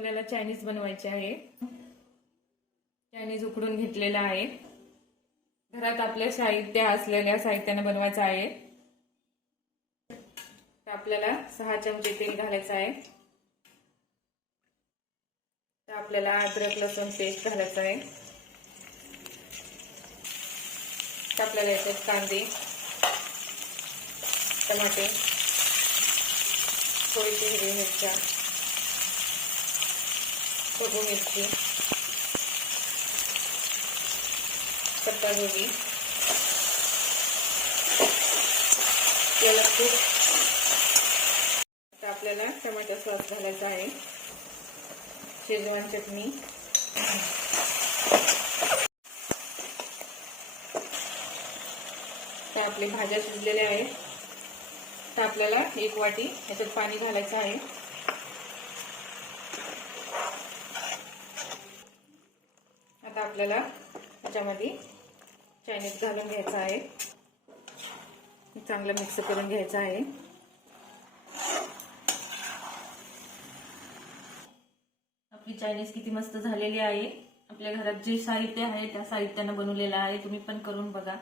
आपल्याला चायनीज बनवायचे आहे। चायनीज उकडून घेतलेला आहे। घरात आपल्या साहित्य असलेल्या साहित्याने बनवायचं आहे। तर आपल्याला 6 चमचे तेल घालायचं आहे। तर आपल्याला अद्रक लसूण पेस्ट घालायचं आहे। तर आपल्याला याच्यात कांदे, टमाटे, थोडीशी हिरवी मिरच्या, ढबू मिरची, पत्ता गोबी, याला खूप तर आपल्याला टमाटर सॉस घालायचा आहे, शेजवान चटणी, तर आपली भाज्या शिजलेल्या आहेत। तर आपल्याला 1 वाटी याच्यात पाणी घालायचं आहे। आता आपल्याला याच्यामध्ये चायनीज घालून घ्यायचं आहे, चांगलं मिक्स करून घ्यायचं आहे। आपली चायनीज किती मस्त झालेली आहे। आपल्या घरात जे साहित्य आहे त्या साहित्याने बनवलेलं आहे। तुम्ही पण करून बघा।